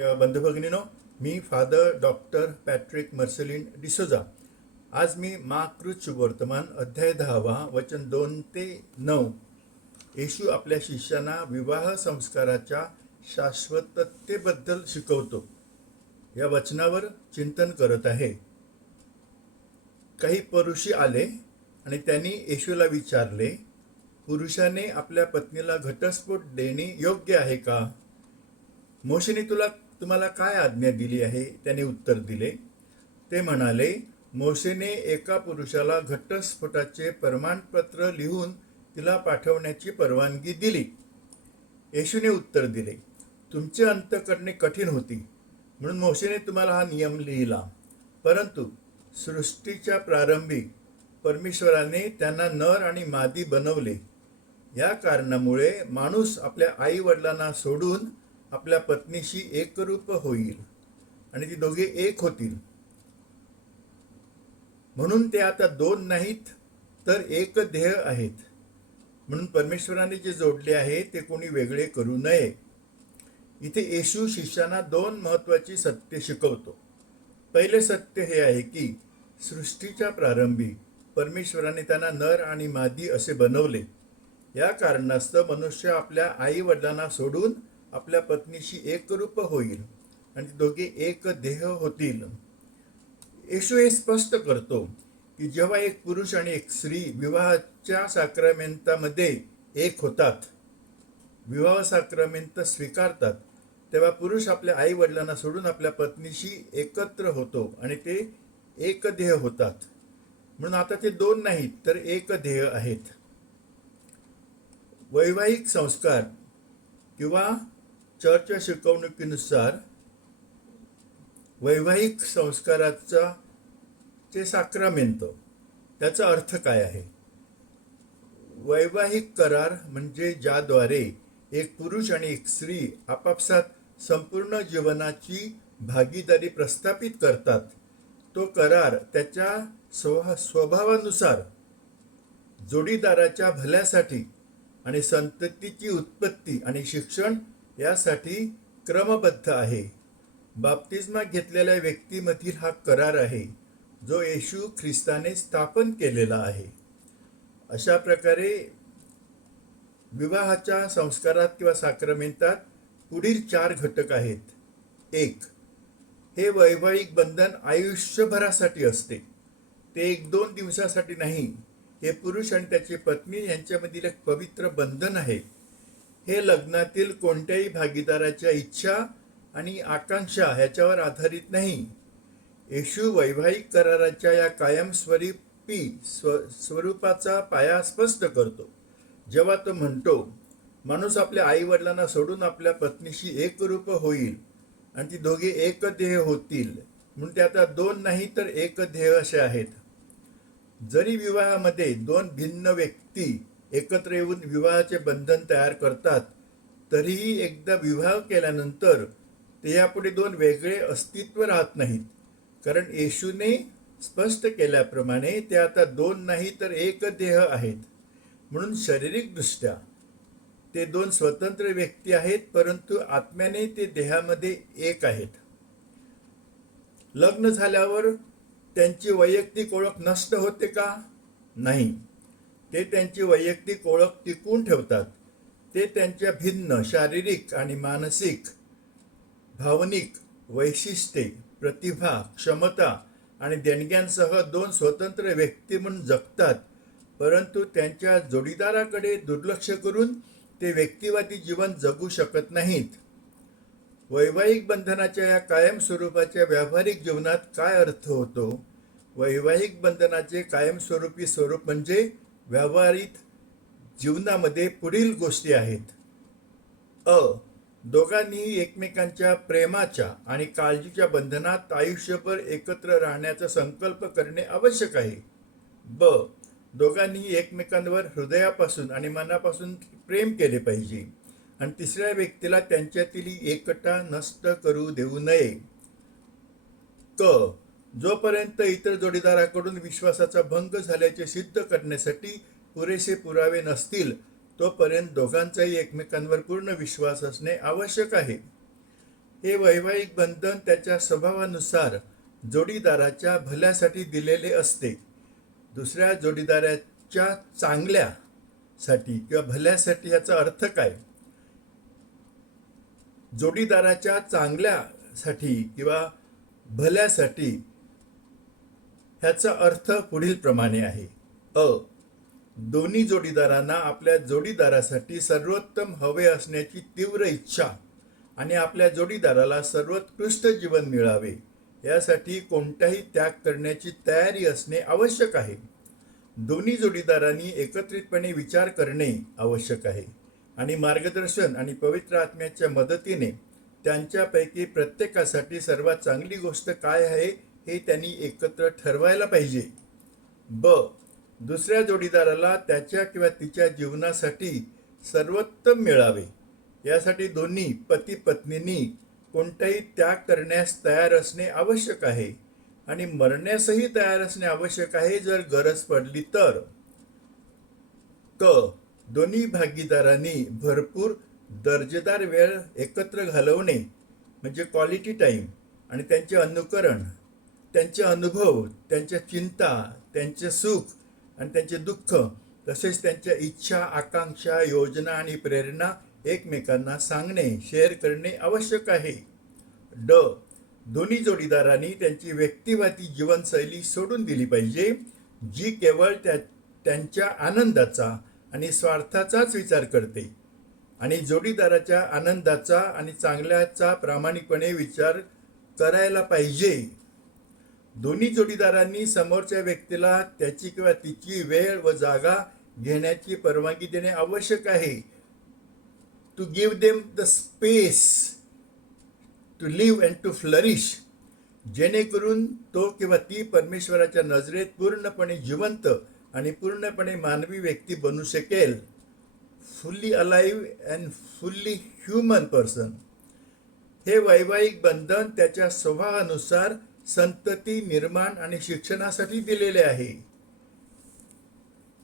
बंधभगिनीनो मी father doctor Patrick मर्सेलिन D'Souza आज मी माकृच वर्तमान अध्याय दहावा वचन दोन ते नऊ येशू आपल्या शिष्यांना विवाह संस्काराच्या शाश्वततेबद्दल शिकवतो. या वचनावर चिंतन करत आहे. काही परुषी आले आणि त्यांनी येशूला विचारले पुरुषाने आपल्या पत्नीला घटस्फोट देणे योग्य आहे का? मोशेने तुला तुम्हाला काय आज्ञा दिली आहे? त्याने उत्तर दिले. ते म्हणाले मोशेने एका पुरुषाला घटस्फोटाचे प्रमाणपत्र लिहून तिला पाठवण्याची परवानगी दिली. येशूने उत्तर दिले तुमचे अंत करणे कठीण होती म्हणून मोशेने तुम्हाला हा नियम लिहिला. परंतु सृष्टीच्या प्रारंभी परमेश्वराने त्यांना नर आणि मादी बनवले. या कारणामुळे माणूस आपल्या आई वडिलांना सोडून आपल्या पत्नीशी एकरूप होईल आणि ती दोघे एक होतील. म्हणून ते आता दोन नाहीत तर एक देह आहेत. म्हणून परमेश्वराने जे जोडले आहे ते कोणी वेगळे करू नये. इथे येशू शिष्यांना दोन महत्वाची सत्य शिकवतो. पहिले सत्य हे आहे की सृष्टीच्या प्रारंभी परमेश्वराने त्यांना नर आणि मादी असे बनवले. या कारणास्तव मनुष्य आपल्या आई वडिलांना सोडून आपल्या पत्नीशी एकरूप होईल आणि दोघे एक देह होतील. येशू हे स्पष्ट करतो की जेव्हा एक पुरुष आणि एक स्त्री विवाहाच्या साक्रमेंतामध्ये एक होतात विवाह साक्रमेंत स्वीकारतात तेव्हा पुरुष आपल्या आई वडिलांना सोडून आपल्या पत्नीशी एकत्र होतो आणि ते एक देह होतात. म्हणून आता ते दोन नाहीत तर एक देह आहेत. वैवाहिक संस्कार किंवा चर्च शिकवणुकीनुसार वैवाहिक संस्काराचा जे साक्रामेंत त्याचा अर्थ काय आहे? वैवाहिक करार म्हणजे ज्याद्वारे एक पुरुष आणि एक स्त्री आपापसात संपूर्ण जीवनाची भागीदारी प्रस्थापित करतात. तो करार त्याच्या स्वभा स्वभावानुसार जोडीदाराच्या भल्यासाठी आणि संततीची उत्पत्ती आणि शिक्षण यासाठी क्रमबद्ध आहे. बाप्तिस्मा घेतलेल्या व्यक्तीमधील हा करार आहे जो येशू ख्रिस्ताने स्थापन केलेला आहे. अशा प्रकारे विवाहाच्या संस्कारात किंवा साक्रमेंतात पुढील चार घटक आहेत. एक हे वैवाहिक बंधन आयुष्यभरासाठी असते. ते एक दोन दिवसासाठी नाही हे पुरुष आणि त्याची पत्नी यांच्यामधील एक पवित्र बंधन आहे. हे लग्नातील कोणत्याही भागीदाराच्या इच्छा आणि आकांक्षा ह्याच्यावर आधारित नाही. येशू वैवाहिक कराराच्या या कायमस्वरूपी स्व स्वरूपाचा पाया स्पष्ट करतो. जेव्हा तो म्हणतो माणूस आपल्या आई वडिलांना सोडून आपल्या पत्नीशी एकरूप होईल आणि ती दोघे एक देह होतील म्हणून ते आता दोन नाही तर एक देह असे आहेत. जरी विवाहामध्ये दोन भिन्न व्यक्ती एकत्र येऊन विवाहाचे बंधन तयार करतात तरीही एकदा विवाह केल्यानंतर ते यापुढे दोन वेगळे अस्तित्व राहत नाहीत. कारण येशूने स्पष्ट केल्याप्रमाणे ते आता दोन नाही तर एक देह आहेत. म्हणून शारीरिकदृष्ट्या ते दोन स्वतंत्र व्यक्ती आहेत परंतु आत्म्याने ते देहामध्ये एक आहेत. लग्न झाल्यावर त्यांची वैयक्तिक ओळख नष्ट होते का? नाही. ते त्यांची वैयक्तिक ओळख टिकवून ठेवतात. ते त्यांच्या भिन्न शारीरिक आणि मानसिक भावनिक वैशिष्ट्ये प्रतिभा क्षमता आणि देणग्यांसह दोन स्वतंत्र व्यक्ती म्हणून जगतात. परंतु त्यांच्या जोडीदाराकडे दुर्लक्ष करून ते व्यक्तिवादी जीवन जगू शकत नाहीत. वैवाहिक बंधनाच्या या कायम स्वरूपाच्या व्यावहारिक जीवनात काय अर्थ होतो? वैवाहिक बंधनाचे कायमस्वरूपी स्वरूप म्हणजे व्यावहारिक जीवनामध्ये पुढील गोष्टी आहेत. अ. दोघांनीही एकमेकांच्या प्रेमाच्या आणि काळजीच्या बंधनात आयुष्यभर एकत्र राहण्याचा संकल्प करणे आवश्यक आहे. ब. दोघांनीही एकमेकांवर हृदयापासून आणि मनापासून प्रेम केले पाहिजे आणि तिसऱ्या व्यक्तीला त्यांच्यातील एकटा नष्ट करू देऊ नये. क. जोपर्यंत इतर जोडीदाराकडून विश्वासाचा भंग झाल्याचे सिद्ध करण्यासाठी पुरेसे पुरावे नसतील तोपर्यंत दोघांचाही एकमेकांवर पूर्ण विश्वास असणे आवश्यक आहे. हे वैवाहिक बंधन त्याच्या स्वभावानुसार जोडीदाराच्या भल्यासाठी दिलेले असते. दुसऱ्या जोडीदाराच्या चांगल्यासाठी किंवा भल्यासाठी याचा अर्थ काय? जोडीदाराच्या चांगल्यासाठी किंवा भल्यासाठी ह्याचा अर्थ पुढील प्रमाणे आहे. अ. दोन्ही जोडीदारांना आपल्या जोडीदारासाठी सर्वोत्तम हवे असण्याची तीव्र इच्छा आणि आपल्या जोडीदाराला सर्वोत्कृष्ट जीवन मिळावे यासाठी कोणताही त्याग करण्याची तयारी असणे आवश्यक आहे. दोन्ही जोडीदारांनी एकत्रितपणे विचार करणे आवश्यक आहे आणि मार्गदर्शन आणि पवित्र आत्म्याच्या मदतीने त्यांच्यापैकी प्रत्येकासाठी सर्वात चांगली गोष्ट काय आहे? हे त्यांनी एकत्र ठरवायला पाहिजे. ब. दुसऱ्या जोडीदाराला त्याच्या किंवा तिच्या जीवनासाठी सर्वोत्तम मिळावे. यासाठी दोन्ही पती पत्नींनी कोणताही त्याग करण्यास तयार असणे आवश्यक आहे आणि मरण्यासही तयार असणे आवश्यक आहे जर गरज पडली तर. क. दोन्ही भागीदारांनी भरपूर दर्जेदार वेळ एकत्र घालवणे म्हणजे क्वालिटी टाईम आणि त्यांचे अनुकरण. त्यांचे अनुभव त्यांच्या चिंता त्यांचे सुख आणि त्यांचे दुःख तसेच त्यांच्या इच्छा आकांक्षा योजना आणि प्रेरणा एकमेकांना सांगणे शेअर करणे आवश्यक आहे. ड. दोन्ही जोडीदारांनी त्यांची व्यक्तिवादी जीवनशैली सोडून दिली पाहिजे जी केवळ त्या त्यांच्या आनंदाचा आणि स्वार्थाचाच विचार करते. आणि जोडीदाराच्या आनंदाचा आणि चांगल्याचा प्रामाणिकपणे विचार करायला पाहिजे दोन्ही जोडीदारांनी समोरच्या व्यक्तीला त्याची किंवा तिची वेळ व जागा घेण्याची परवानगी देणे आवश्यक आहे. To give them the space to live and to flourish जेणेकरून तो किंवा ती परमेश्वराच्या नजरेत पूर्णपणे जिवंत आणि पूर्णपणे मानवी व्यक्ती बनू शकेल. Fully alive and fully human person हे वैवाहिक बंधन त्याच्या स्वभावानुसार संतती निर्माण आणि शिक्षणासाठी दिलेले आहे.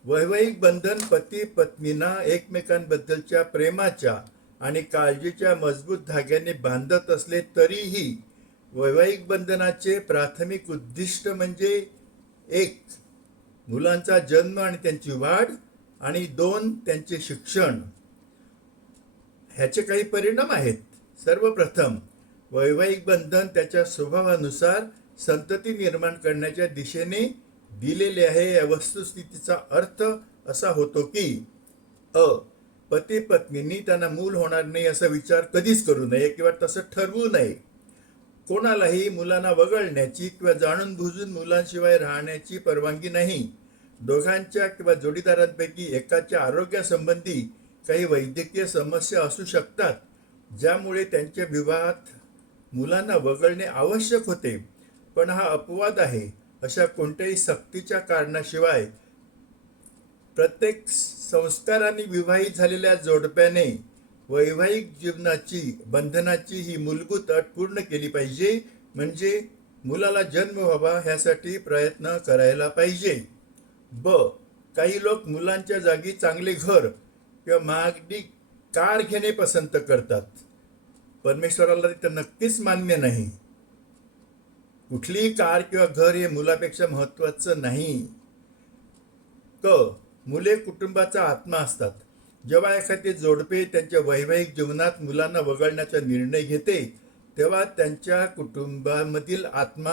वैवाहिक बंधन पती पत्नींना एकमेकांबद्दलच्या प्रेमाच्या आणि काळजीच्या मजबूत धाग्याने बांधत असले तरीही वैवाहिक बंधनाचे प्राथमिक उद्दिष्ट म्हणजे एक मुलांचा जन्म आणि त्यांची वाढ आणि दोन त्यांचे शिक्षण. ह्याचे काही परिणाम आहेत. सर्वप्रथम वैवाहिक बंधन त्याच्या स्वभावानुसार संतती निर्माण करण्याच्या दिशेने दिलेले आहे या वस्तुस्थितीचा अर्थ असा होतो की अ पती पत्नींनी त्यांना मूल होणार नाही असा विचार कधीच करू नये किंवा तसं ठरवू नये. कोणालाही मुलांना वगळण्याची किंवा जाणून बुजून मुलांशिवाय राहण्याची परवानगी नाही. दोघांच्या किंवा जोडीदारांपैकी एकाच्या आरोग्यासंबंधी काही वैद्यकीय समस्या असू शकतात ज्यामुळे त्यांच्या विवाहात मुलांना वगळणे आवश्यक होते. पण हा अपवाद आहे अशा कोणत्याही सक्तीच्या कारणाशिवाय. प्रत्येक संस्कारांनी विवाहित झालेल्या जोडप्याने वैवाहिक जीवनाची बंधनाची ही मूलभूत अट पूर्ण केली पाहिजे म्हणजे मुलाला जन्म व्हावा ह्यासाठी प्रयत्न करायला पाहिजे. ब. काही लोक मुलांच्या जागी चांगले घर किंवा महागडी कार घेणे पसंत करतात. परमेश्वराला तिथं नक्कीच मान्य नाही. कुठलीही कार किंवा घर हे मुलापेक्षा महत्वाचं नाही. क मुले कुटुंबाचा आत्मा असतात. जेव्हा एखादे जोडपे त्यांच्या वैवाहिक जीवनात मुलांना वगळण्याचा निर्णय घेते तेव्हा त्यांच्या कुटुंबामधील आत्मा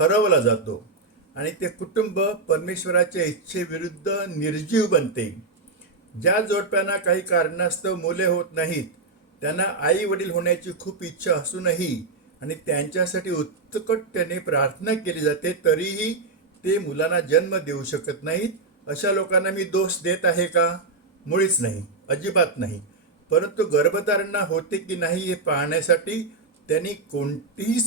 हरवला जातो आणि ते कुटुंब परमेश्वराच्या इच्छेविरुद्ध निर्जीव बनते. ज्या जोडप्यांना काही कारणास्तव मुले होत नाहीत त्यांना आई वडील होण्याची खूप इच्छा असूनही आणि त्यांच्यासाठी उत्कटतेने प्रार्थना केली जाते तरीही ते मुलांना जन्म देऊ शकत नाहीत. अशा लोकांना मी दोष देत आहे का? मुळीच नाही अजिबात नाही. परंतु गर्भधारणा होते की नाही हे पाहण्यासाठी त्यांनी कोणतीही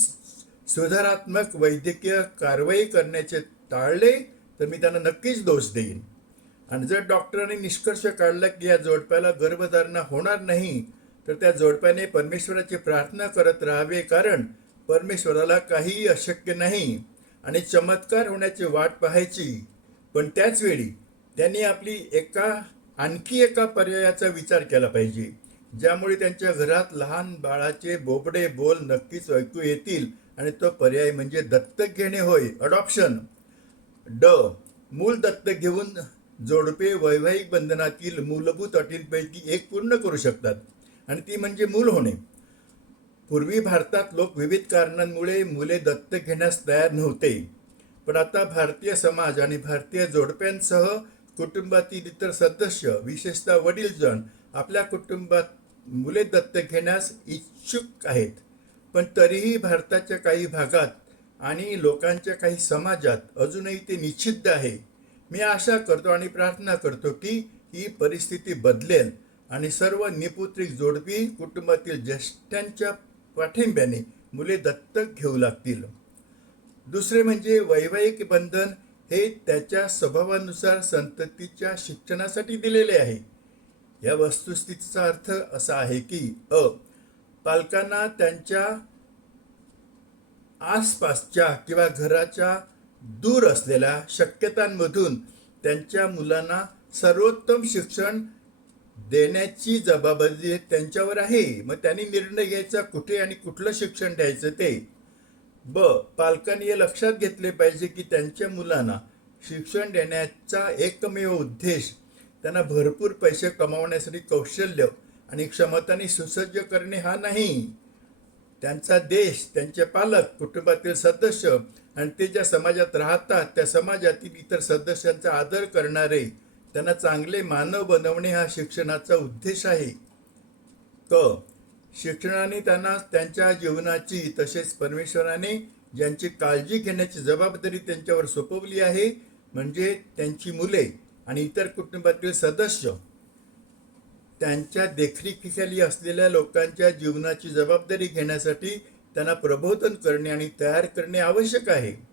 सुधारात्मक वैद्यकीय कारवाई करण्याचे टाळले तर मी त्यांना नक्कीच दोष देईन. आणि जर डॉक्टरांनी निष्कर्ष काढला की या जोडप्याला गर्भधारणा होणार नाही तर त्या जोडप्याने परमेश्वराची प्रार्थना करत राहावे कारण परमेश्वराला काहीही अशक्य नाही आणि चमत्कार होण्याची वाट पाहायची. पण त्याचवेळी त्यांनी आपली एका आणखी एका पर्यायाचा विचार केला पाहिजे ज्यामुळे त्यांच्या घरात लहान बाळाचे बोबडे बोल नक्कीच ऐकू येतील आणि तो पर्याय म्हणजे दत्तक घेणे होय. अडॉप्शन ड. मूल दत्तक घेऊन जोडपे वैवाहिक बंधनातील मूलभूत अटींपैकी एक पूर्ण करू शकतात. आणि ती म्हणजे मूल होणे. पूर्वी भारतात लोक विविध कारणांमुळे मुले दत्तक घेण्यास तयार नव्हते. पण आता भारतीय समाज आणि भारतीय जोडप्यांसह कुटुंबातील इतर सदस्य विशेषतः वडीलजण आपल्या कुटुंबात मुले दत्तक घेण्यास इच्छुक आहेत. पण तरीही भारताच्या काही भागात आणि लोकांच्या काही समाजात अजूनही ते निषिद्ध आहे. मी आशा करतो आणि प्रार्थना करतो की ही परिस्थिती बदलेल. आणि सर्व निपुत्रिक जोडपी कुटुंबातील ज्येष्ठांच्या पाठिंब्याने मुले दत्तक घेऊ लागतील. दुसरे म्हणजे वैवाहिक बंधन हे त्याच्या स्वभावानुसार संततीच्या शिक्षणासाठी दिलेले आहे. या वस्तुस्थितीचा अर्थ असा आहे की अ पालकांना त्यांच्या आसपासच्या किंवा घराच्या दूर असलेल्या शक्यतांमधून त्यांच्या मुलांना सर्वोत्तम शिक्षण देण्याची जबाबदारी त्यांच्यावर आहे. मग त्यांनी निर्णय घ्यायचा कुठे आणि कुठलं शिक्षण द्यायचं ते? ब. पालकांनी हे लक्षात घेतले पाहिजे की त्यांच्या मुलांना शिक्षण देण्याचा एकमेव उद्देश त्यांना भरपूर पैसे कमावण्यासाठी कौशल्य आणि क्षमताने सुसज्ज करणे हा नाही. त्यांचा देश त्यांचे पालक कुटुंबातील सदस्य आणि ते ज्या समाजात राहतात त्या समाजातील इतर सदस्यांचा आदर करणारे त्यांना चांगले मानव बनवणे हा शिक्षणाचा उद्देश आहे. क. शिक्षणाने त्यांना त्यांच्या जीवनाची तसेच परमेश्वराने ज्यांची काळजी घेण्याची जबाबदारी त्यांच्यावर सोपवली आहे म्हणजे त्यांची मुले आणि इतर कुटुंबातील सदस्य. त्यांच्या देखरेखीखाली असलेल्या लोकांच्या जीवनाची जबाबदारी घेण्यासाठी त्यांना प्रबोधन करणे आणि तयार करणे आवश्यक आहे.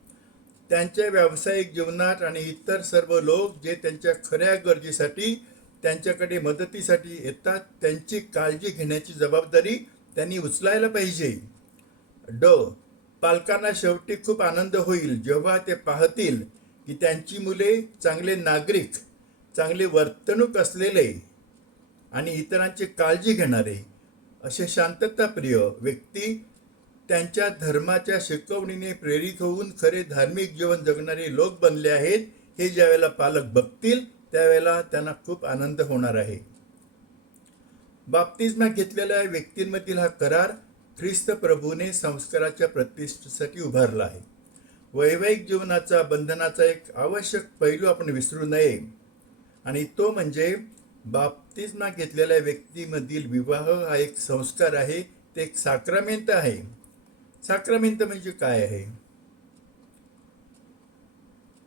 त्यांच्या व्यावसायिक जीवनात आणि इतर सर्व लोक जे त्यांच्या खऱ्या गरजेसाठी त्यांच्याकडे मदतीसाठी येतात त्यांची काळजी घेण्याची जबाबदारी त्यांनी उचलायला पाहिजे. ड. पालकांना शेवटी खूप आनंद होईल जेव्हा ते पाहतील की त्यांची मुले चांगले नागरिक चांगले वर्तणूक असलेले आणि इतरांची काळजी घेणारे असे शांतताप्रिय व्यक्ती त्यांच्या धर्माच्या शिकवणीने प्रेरित होऊन खरे धार्मिक जीवन जगणारे लोक बनले आहेत हे ज्यावेळेला पालक बघतील त्यावेळेला त्यांना खूप आनंद होणार आहे. बाप्तिस्मा घेतलेल्या व्यक्तींमधील हा करार ख्रिस्त प्रभूने संस्काराच्या प्रतिष्ठेसाठी उभारला आहे. वैवाहिक जीवनाचा बंधनाचा एक आवश्यक पैलू आपण विसरू नये. आणि तो म्हणजे बाप्तिस्मा घेतलेल्या व्यक्तीमधील विवाह हा एक संस्कार आहे ते एक साक्रमेंत आहे. साक्रमेंत म्हणजे काय आहे?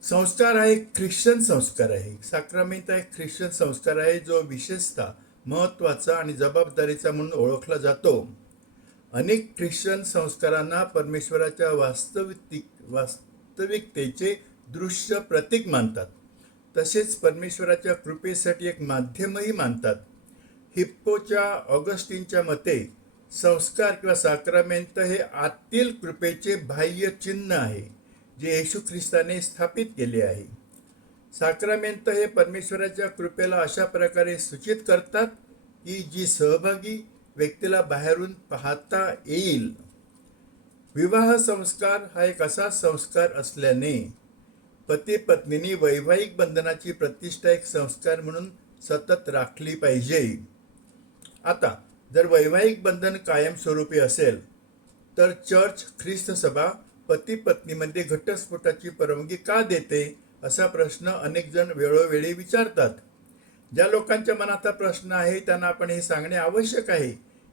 संस्कार हा एक ख्रिश्चन संस्कार आहे. साक्रामेंट हा एक ख्रिश्चन संस्कार आहे जो विशेषतः महत्त्वाचा आणि जबाबदारीचा म्हणून ओळखला जातो. अनेक ख्रिश्चन संस्कारांना परमेश्वराच्या वास्तविक वास्तविकतेचे दृश्य प्रतीक मानतात. तसेच परमेश्वराच्या कृपेसाठी एक माध्यमही मानतात. हिप्पोच्या ऑगस्टिनच्या मते संस्कार किंवा साक्रामेंत हे आतील कृपेचे बाह्य चिन्ह आहे जे येशू ख्रिस्ताने स्थापित केले आहे. साक्रामेंत हे परमेश्वराच्या कृपेला अशा प्रकारे सूचित करतात की जी सहभागी व्यक्तीला बाहेरून पाहता येईल. विवाह संस्कार हा एक असा संस्कार असल्याने पती पत्नीने वैवाहिक बंधनाची प्रतिष्ठा एक संस्कार म्हणून सतत राखली पाहिजे. आता जर वैवाहिक बंधन कायमस्वरूपी असेल तर चर्च ख्रिस्त सभा पती पत्नीमध्ये घटस्फोटाची परवानगी का देते असा प्रश्न अनेक जण वेळोवेळी विचारतात. ज्या लोकांच्या मनात हा प्रश्न आहे त्यांना आपण हे सांगणे आवश्यक आहे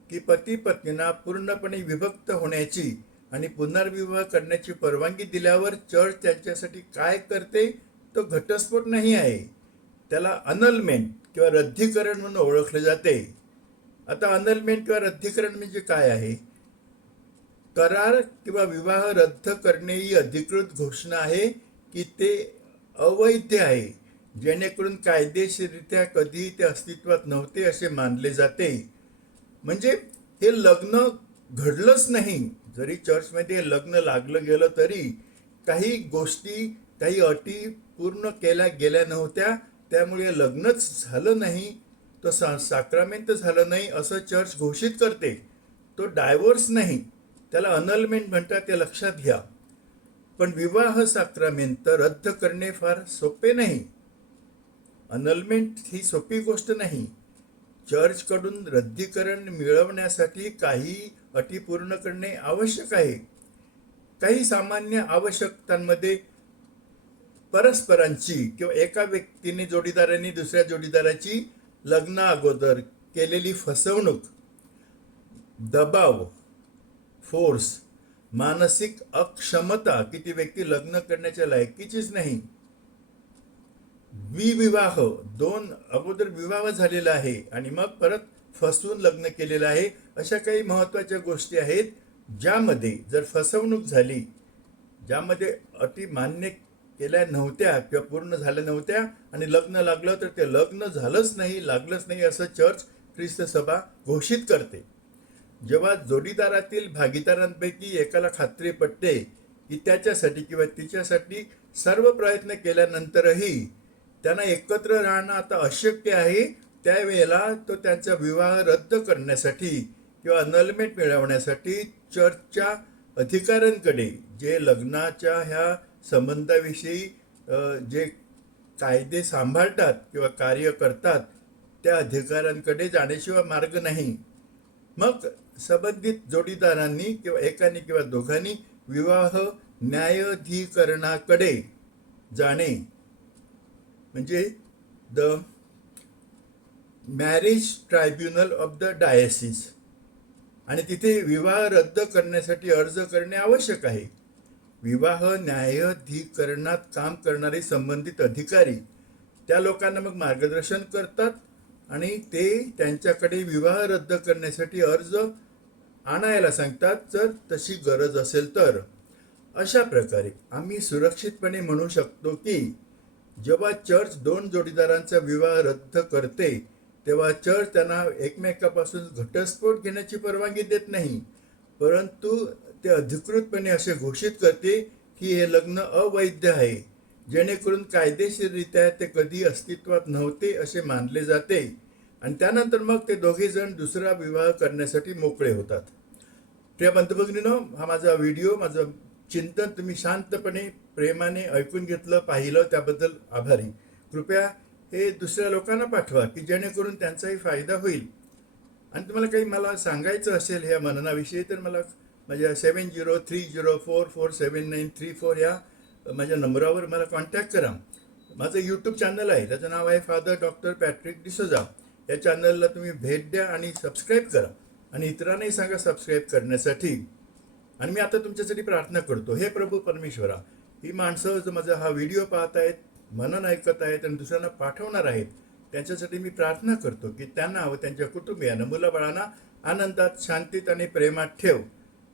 की पती पत्नींना पूर्णपणे विभक्त होण्याची आणि पुनर्विवाह करण्याची परवानगी दिल्यावर चर्च त्यांच्यासाठी काय करते तो घटस्फोट नाही आहे. त्याला अनलमेंट किंवा रद्दीकरण म्हणून ओळखले जाते. आता अनलमेंट किंवा रद्दीकरण म्हणजे काय आहे? करार किंवा विवाह रद्द करणे ही अधिकृत घोषणा आहे की ते अवैध आहे जेणेकरून कायदेशीररित्या कधीही ते अस्तित्वात नव्हते असे मानले जाते. म्हणजे हे लग्न घडलंच नाही. जरी चर्चमध्ये लग्न लागलं गेलं तरी काही गोष्टी काही अटी पूर्ण केल्या गेल्या नव्हत्या. त्यामुळे लग्नच झालं नाही. तो सा साक्रामेंट झालं नाही असं चर्च घोषित करते. तो डायव्होर्स नाही. त्याला अनलमेंट म्हणतात ते लक्षात घ्या. पण विवाह साक्रामेंट रद्द करणे फार सोपे नाही. अनलमेंट ही सोपी गोष्ट नाही. चर्चकडून रद्दीकरण मिळवण्यासाठी काही अटी पूर्ण करणे आवश्यक आहे. काही सामान्य आवश्यकतांमध्ये परस्परांची किंवा एका व्यक्तीने जोडीदारांनी दुसऱ्या जोडीदाराची लग्न अगोदर केलेली फसवणूक दबाव फोर्स मानसिक अक्षमता की ती व्यक्ती लग्न करण्याच्या लायकीचीच नाही. विविवाह दोन अगोदर विवाह झालेला आहे आणि मग परत फसवून लग्न केलेलं आहे अशा काही महत्त्वाच्या गोष्टी आहेत ज्यामध्ये जर फसवणूक झाली ज्यामध्ये अतिमान्य मान्य केल्या नव्हत्या किंवा पूर्ण झाल्या नव्हत्या आणि लग्न लागलं तर ते लग्न झालंच नाही लागलंच नाही असं चर्च ख्रिस्त सभा घोषित करते. जेव्हा जोडीदारातील भागीदारांपैकी एकाला खात्री पटते की त्याच्यासाठी किंवा तिच्यासाठी सर्व प्रयत्न केल्यानंतरही त्यांना एकत्र राहणं आता अशक्य आहे त्यावेळेला तो त्यांचा विवाह रद्द करण्यासाठी किंवा अनलमेंट मिळवण्यासाठी चर्चच्या अधिकाऱ्यांकडे जे लग्नाच्या ह्या संबंधाविषयी जे कायदे सांभाळतात किंवा कार्य करतात त्या अधिकाऱ्यांकडे जाण्याशिवाय मार्ग नाही. मग संबंधित जोडीदारांनी किंवा एकाने किंवा दोघांनी विवाह न्यायाधिकरणाकडे जाणे. म्हणजे the marriage tribunal of the diocese. आणि तिथे विवाह रद्द करण्यासाठी अर्ज करणे आवश्यक आहे. विवाह न्यायाधिकरणात काम करणारे संबंधित अधिकारी त्या लोकांना मग मार्गदर्शन करतात आणि ते त्यांच्याकडे विवाह रद्द करण्यासाठी अर्ज आणायला सांगतात. जर तशी गरज असेल तर. अशा प्रकारे आम्ही सुरक्षितपणे म्हणू शकतो की जेव्हा चर्च दोन जोडीदारांचा विवाह रद्द करते तेव्हा चर्च त्यांना एकमेकापासून घटस्फोट घेण्याची परवानगी देत नाही. परंतु ते अधिकृतपणे असे घोषित करते की हे लग्न अवैध आहे. जेणेकरून कायदेशीररित्या ते कधी अस्तित्वात नव्हते असे मानले जाते. आणि त्यानंतर मग ते दोघेजण दुसरा विवाह करण्यासाठी मोकळे होतात. प्रिय पंतभगिनीनो हा माझा व्हिडिओ माझं चिंतन तुम्ही शांतपणे प्रेमाने ऐकून घेतलं पाहिलं त्याबद्दल आभारी. कृपया हे दुसऱ्या लोकांना पाठवा की जेणेकरून त्यांचाही फायदा होईल. आणि तुम्हाला काही मला सांगायचं असेल ह्या मननाविषयी तर मला माझ्या seven zero three zero four four seven nine three four या माझ्या नंबरावर मला कॉन्टॅक्ट करा. माझं यूट्यूब चॅनल आहे. त्याचं नाव आहे फादर डॉक्टर पॅट्रिक डिसोजा या चॅनलला तुम्ही भेट द्या आणि सबस्क्राईब करा. आणि इतरांनाही सांगा सबस्क्राईब करण्यासाठी. आणि मी आता तुमच्यासाठी प्रार्थना करतो. हे प्रभू परमेश्वरा ही माणसं जो माझा हा व्हिडिओ पाहत आहेत मनन ऐकत आहेत आणि दुसऱ्यांना पाठवणार आहेत त्यांच्यासाठी मी प्रार्थना करतो की त्यांना व त्यांच्या कुटुंबियांना मुलाबाळांना आनंदात शांतीत आणि प्रेमात ठेव.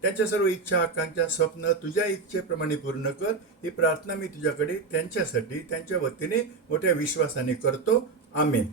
त्यांच्या सर्व इच्छा आकांक्षा स्वप्न तुझ्या इच्छेप्रमाणे पूर्ण कर. ही प्रार्थना मी तुझ्याकडे त्यांच्यासाठी त्यांच्या वतीने मोठ्या विश्वासाने करतो. आमेन.